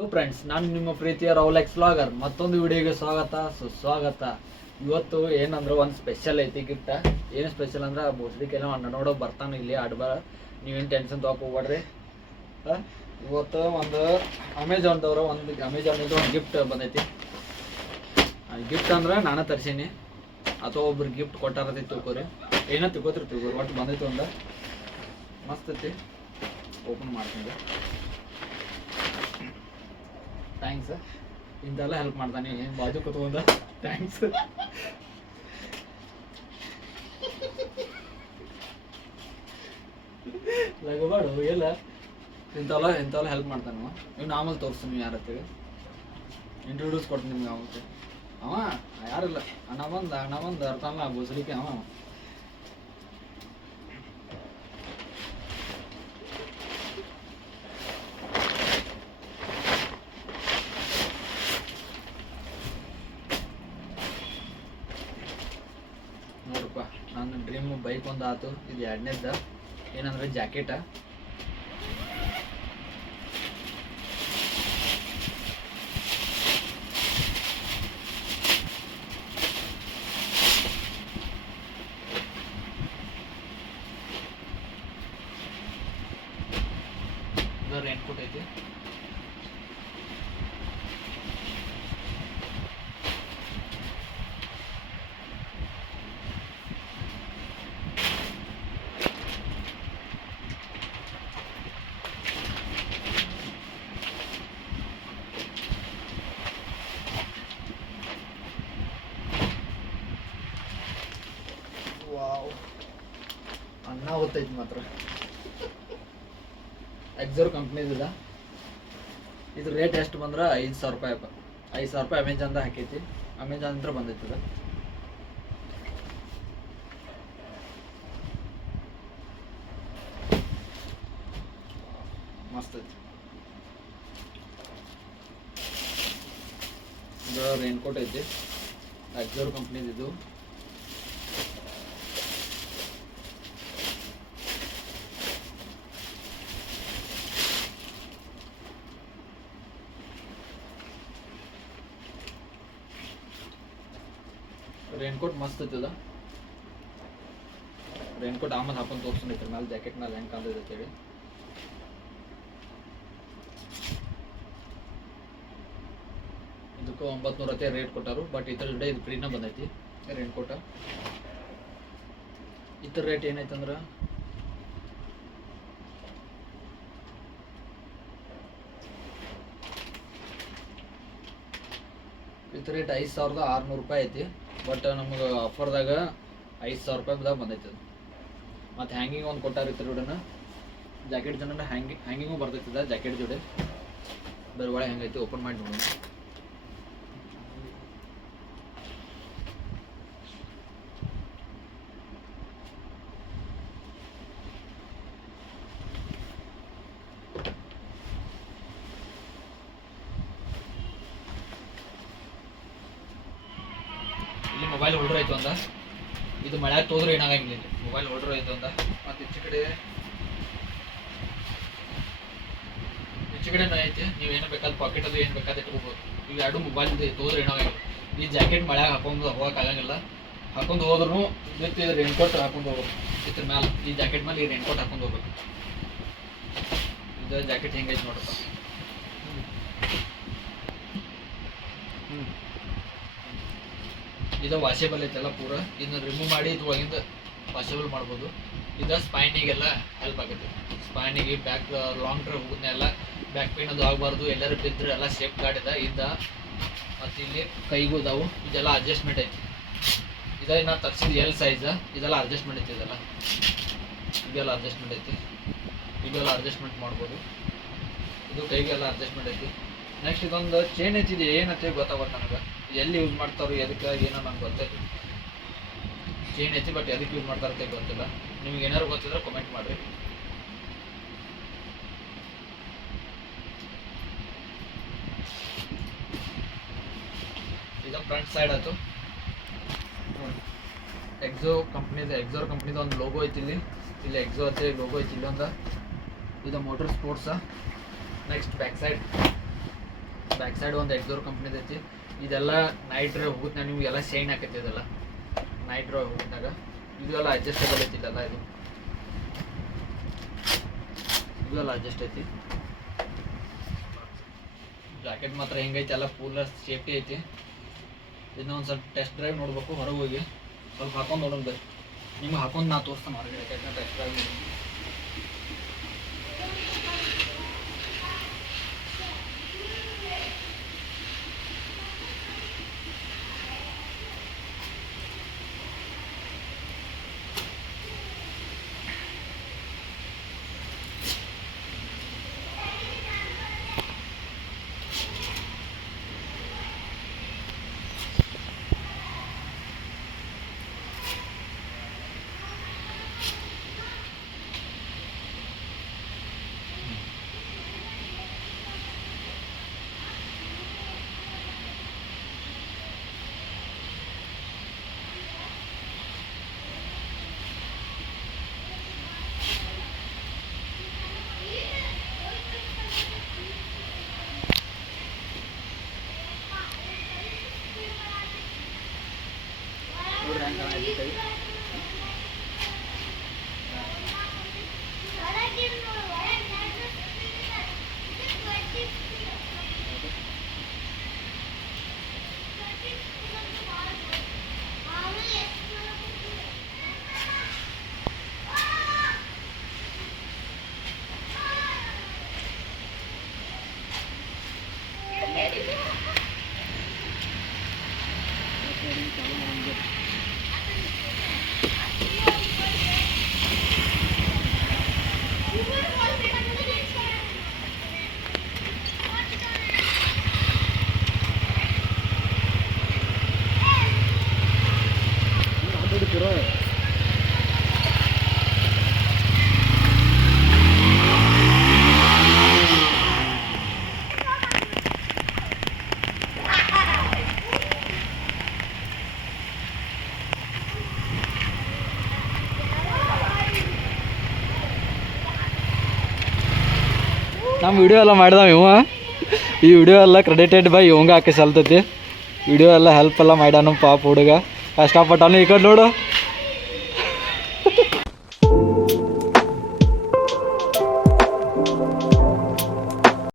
Hello friends, ನಾನು ನಿಮ್ಮ ಪ್ರೀತಿಯ ರೌಲೆಕ್ಸ್ ವ್ಲಾಗರ್ ಮತ್ತೊಂದು ವಿಡಿಯೋಗೆ ಸ್ವಾಗತ ಸುಸ್ವಾಗತ. ಇವತ್ತು ಏನಂದ್ರೆ ಒಂದು ಸ್ಪೆಷಲ್ ಐತಿ ಗಿಫ್ಟ. ಏನು ಸ್ಪೆಷಲ್ ಅಂದ್ರೆ ಬೋಸ್ಡಿಕೆಲ್ಲ ನೋಡೋ ಬರ್ತಾನೆ ಇಲ್ಲಿ ಆಡ್ಬಾರ. ನೀವೇನು ಟೆನ್ಷನ್ ತೊಗೊಬೇಡ್ರಿ. ಇವತ್ತು ಒಂದು ಅಮೆಝಾನ್ದವ್ರು ಅಮೆಝಾನಿಂದ ಒಂದು ಗಿಫ್ಟ್ ಬಂದೈತಿ. ಗಿಫ್ಟ್ ಅಂದ್ರೆ ನಾನು ತರ್ಸೀನಿ ಅಥವಾ ಒಬ್ರು ಗಿಫ್ಟ್ ಕೊಟ್ಟಾರತಿ ತಿಳ್ಕೊರಿ. ಏನೋ ತಿಳ್ಕೊರಿ ಒಟ್ಟು ಬಂದೈತಿ. ಒಂದು ಮಸ್ತ್ ಐತಿ. ಓಪನ್ ಮಾಡ್ತೀನಿ. ಥ್ಯಾಂಕ್ಸ್. ಇಂತೆಲ್ಲ ಹೆಲ್ಪ್ ಮಾಡ್ತಾನೆ ಬಾಜು ಕೂತ್ಕೊಂಡ. ಥ್ಯಾಂಕ್ಸ್. ಲಗಬಾಡು ಎಲ್ಲ ಇಂತೆಲ್ಲ ಹೆಲ್ಪ್ ಮಾಡ್ತಾನೆ. ಇವ್ನು ಆಮೇಲೆ ತೋರಿಸ್ತೀನಿ ಯಾರ ಹತ್ತಿರ ಇಂಟ್ರೊಡ್ಯೂಸ್ ಕೊಡ್ತೀನಿ ನಿಮ್ಗೆ. ಅವಕ್ಕೆ ಅವ ಯಾರಿಲ್ಲ, ಅಣ್ಣ ಬಂದ ಅರ್ಥಲ್ಲ ಬೋಸಲಿಕ್ಕೆ ಅವ. ನೋಡಪ್ಪ, ನನ್ನ ಡ್ರೀಮ್ ಬೈಕ್ ಒಂದು ಆಯ್ತು. ಇದು ಎರಡನೇದ ಏನಂದ್ರೆ ಜಾಕೆಟ. ಇದು ರೇನ್ ಕೋಟ್ ಐತಿ. ವಾವ್, ಅನ್ನ ಹೊತ್ತೈತಿ ಮಾತ್ರ. ಎಕ್ಸೋರ್ ಕಂಪ್ನಿದ ಇದು ರೇಟ್ ಎಷ್ಟು ಬಂದ್ರೆ 5,000 ರೂಪಾಯಿ. 5,000 ರೂಪಾಯಿ ಅಮೆಝಾನ್ದ ಹಾಕೈತಿ. ಅಮೆಝಾನ್ ಹತ್ರ ಬಂದೈತದ. ಮಸ್ತ್ ಐತಿ. ಇದು ರೇನ್ ಕೋಟ್ ಐತಿ, ಎಕ್ಸೋರ್ ಕಂಪ್ನಿದು. ರೇನ್ ಕೋಟ್ ಮಸ್ತ್ ಐತದ. ರೇನ್ ಕೋಟ್ ಆಮೇಲೆ ಹಾಕೊಂಡು ತೋರಿಸ್ತೀನಿ ಇದ್ರ ಮೇಲೆ, ಜಾಕೆಟ್ ಮೇಲೆ ಹೆಂಗೆ ಕಾಣ್ತೈತೆ ಅಂತೇಳಿ. ಇದಕ್ಕೂ 900 ರೇಟ್ ಕೊಟ್ಟಾರು. ಬಟ್ ಇದ್ರ ಜೊತೆ ಇದು ಫ್ರೀನ ಬಂದೈತಿ ರೇನ್ ಕೋಟ. ಇದ್ರ ರೇಟ್ ಏನೈತಂದ್ರೆ ಇದ್ರ ರೇಟ್ 5,600 ರೂಪಾಯಿ ಐತಿ. ಬಟ್ ನಮ್ಗೆ ಆಫರ್ದಾಗ 5,000 ರೂಪಾಯಿದಾಗ ಬಂದೈತಿ. ಮತ್ತು ಹ್ಯಾಂಗಿಂಗ್ ಒಂದು ಕೊಟ್ಟಾರ ಇದ್ರ ಜೋಡಿನ. ಜಾಕೆಟ್ ಜೊತೆ ಹ್ಯಾಂಗಿಂಗು ಬರ್ತೈತದ ಜಾಕೆಟ್ ಜೋಡಿ. ಬೇರೆ ಒಳಗೆ ಹೆಂಗೈತಿ ಓಪನ್ ಮಾಡಿ ನೋಡೋಣ. ಇಲ್ಲಿ ಮೊಬೈಲ್ ಹೋಲ್ಡರ್ ಆಯ್ತು ಅಂದ. ಇದು ಮಳೆ ತೋದ್ರೆ ಏನಾಗಂಗಿಲ್ಲ. ಮೊಬೈಲ್ ಹೋಲ್ಡರ್ ಆಯ್ತು ಅಂದ. ಮತ್ತು ಈಚೆ ಕಡೆ ಐತಿ. ನೀವು ಏನು ಬೇಕಾದ ಪಾಕೆಟ್ ಅದು ಏನು ಬೇಕಾದ ಇಟ್ಕೋಬೋದು. ಇವು ಎರಡು ಮೊಬೈಲ್ ತೋದ್ರೆ ಏನಾಗಂಗಿಲ್ಲ. ಈ ಜಾಕೆಟ್ ಮಳೆ ಹಾಕೊಂಡು ಹೋಗೋಕ್ಕಾಗಂಗಿಲ್ಲ. ಹಾಕೊಂಡು ಹೋದ್ರೂ ವಿತ್ ಇದು ರೇನ್ ಕೋಟ್ ಹಾಕೊಂಡು ಹೋಗ್ಬೇಕು. ಇದ್ರ ಮೇಲೆ ಈ ಜಾಕೆಟ್ ಮೇಲೆ ಈ ರೇನ್ ಕೋಟ್ ಹಾಕೊಂಡು ಹೋಗ್ಬೇಕು. ಇದು ಜಾಕೆಟ್ ಹೆಂಗೈತಿ ನೋಡಪ್ಪ. ಇದು ವಾಷೇಬಲ್ ಐತಲ್ಲ ಪೂರ. ಇದನ್ನ ರಿಮೂವ್ ಮಾಡಿ ಇದು ಒಳಗಿಂದ ವಾಷೇಬಲ್ ಮಾಡ್ಬೋದು. ಇದು ಸ್ಪೈನಿಗೆಲ್ಲ ಹೆಲ್ಪ್ ಆಗುತ್ತೆ. ಸ್ಪೈನಿಗೆ ಬ್ಯಾಕ್ ಲಾಂಗ್ ಡ್ರೈವ್ ಹೋಗೋದನ್ನೆಲ್ಲ ಬ್ಯಾಕ್ ಪೇನ್ ಅದು ಆಗಬಾರ್ದು. ಎಲ್ಲರೂ ಬಿದ್ದರೆ ಎಲ್ಲ ಸೇಫ್ ಗಾರ್ಡ್ ಇದೆ ಇದ್ದ. ಮತ್ತು ಇಲ್ಲಿ ಕೈಗೂ ಇದಾವು. ಇದೆಲ್ಲ ಅಡ್ಜಸ್ಟ್ಮೆಂಟ್ ಐತಿ. ಇದೆಲ್ಲ ನಾನು ತರಿಸಿದ್ದು ಎಲ್ ಸೈಜ್. ಇದೆಲ್ಲ ಅಡ್ಜಸ್ಟ್ಮೆಂಟ್ ಐತಿ. ಇದೆಲ್ಲ ಅಡ್ಜಸ್ಟ್ಮೆಂಟ್ ಐತಿ. ಇದೆಲ್ಲ ಅಡ್ಜಸ್ಟ್ಮೆಂಟ್ ಮಾಡ್ಬೋದು. ಇದು ಕೈಗೆಲ್ಲ ಅಡ್ಜಸ್ಟ್ಮೆಂಟ್ ಐತಿ. ನೆಕ್ಸ್ಟ್ ಇದೊಂದು ಚೈನ್ ಐತಿದೆ. ಏನಂತ ಗೊತ್ತಾಗುತ್ತೆ ನನಗೆ. ಎಲ್ಲಿ ಯೂಸ್ ಮಾಡ್ತಾರೋ ಎದಕ್ಕೆ ಏನೋ ನಂಗೆ ಗೊತ್ತೈತಿ. ಚೈನ್ ಐತಿ ಬಟ್ ಎದಕ್ಕೆ ಯೂಸ್ ಮಾಡ್ತಾರಂತ ಗೊತ್ತಿಲ್ಲ. ನಿಮ್ಗೆ ಏನಾದ್ರು ಗೊತ್ತಿದ್ರೆ ಕಮೆಂಟ್ ಮಾಡಿರಿ. ಇದು ಫ್ರಂಟ್ ಸೈಡ್ ಆಯ್ತು. ಎಕ್ಸೋರ್ ಕಂಪ್ನಿದ ಒಂದು ಲೋಗೋ ಐತಿ. ಇಲ್ಲಿ ಎಕ್ಸೋ ಅಂತ ಲೋಗೋ ಐತಿ. ಇಲ್ಲೊಂದು ಇದು motor sports. Next back side back side ಒಂದು ಎಕ್ಸೋರ್ ಕಂಪ್ನಿದು ಐತಿ. ಇದೆಲ್ಲ ನೈಟ್ ಡ್ರೈವ್ ಹೋಗುತ್ತೆ ನಿಮ್ಗೆ ಎಲ್ಲ ಶೈನ್ ಆಕೈತಿ. ಇದೆಲ್ಲ ನೈಟ್ ಡ್ರೈವ್ ಹೋಗಿದ್ದಾಗ ಇದೆಲ್ಲ ಅಡ್ಜಸ್ಟೇಬಲ್ ಐತಿ. ಇದೆಲ್ಲ ಇದೆಲ್ಲ ಅಡ್ಜಸ್ಟ್ ಐತಿ. ಜಾಕೆಟ್ ಮಾತ್ರ ಹೆಂಗೈತಿ ಎಲ್ಲ ಫುಲ್ ಸೇಫ್ಟಿ ಐತಿ. ಇದನ್ನ ಒಂದು ಸ್ವಲ್ಪ ಟೆಸ್ಟ್ ಡ್ರೈವ್ ನೋಡ್ಬೇಕು. ಹೊರಗೆ ಹೋಗಿ ಸ್ವಲ್ಪ ಹಾಕೊಂಡು ನೋಡೋಣ ಬರ್ರಿ. ನಿಮ್ಗೆ ಹಾಕೊಂಡು ನಾ ತೋರಿಸ್ತಾನೆ ಹೊರಗಡೆ ಟೆಸ್ಟ್ ಡ್ರೈವ್ ನೋಡಿ. ನಮ್ಮ ವಿಡಿಯೋ ಎಲ್ಲ ಮಾಡಿದವ ಇವ. ಈ ವಿಡಿಯೋ ಎಲ್ಲ ಕ್ರೆಡಿಟೆಡ್ ಬೈ ಇವಂಗ ಹಾಕಿ ಸಲ್ತೈತಿ. ವಿಡಿಯೋ ಎಲ್ಲ ಹೆಲ್ಪ್ ಎಲ್ಲ ಮಾಡ್ಯಾನು ಪಾಪ ಹುಡುಗ ಕಷ್ಟಪಟ್ಟಾನು. ಈ ಕಡೆ ನೋಡು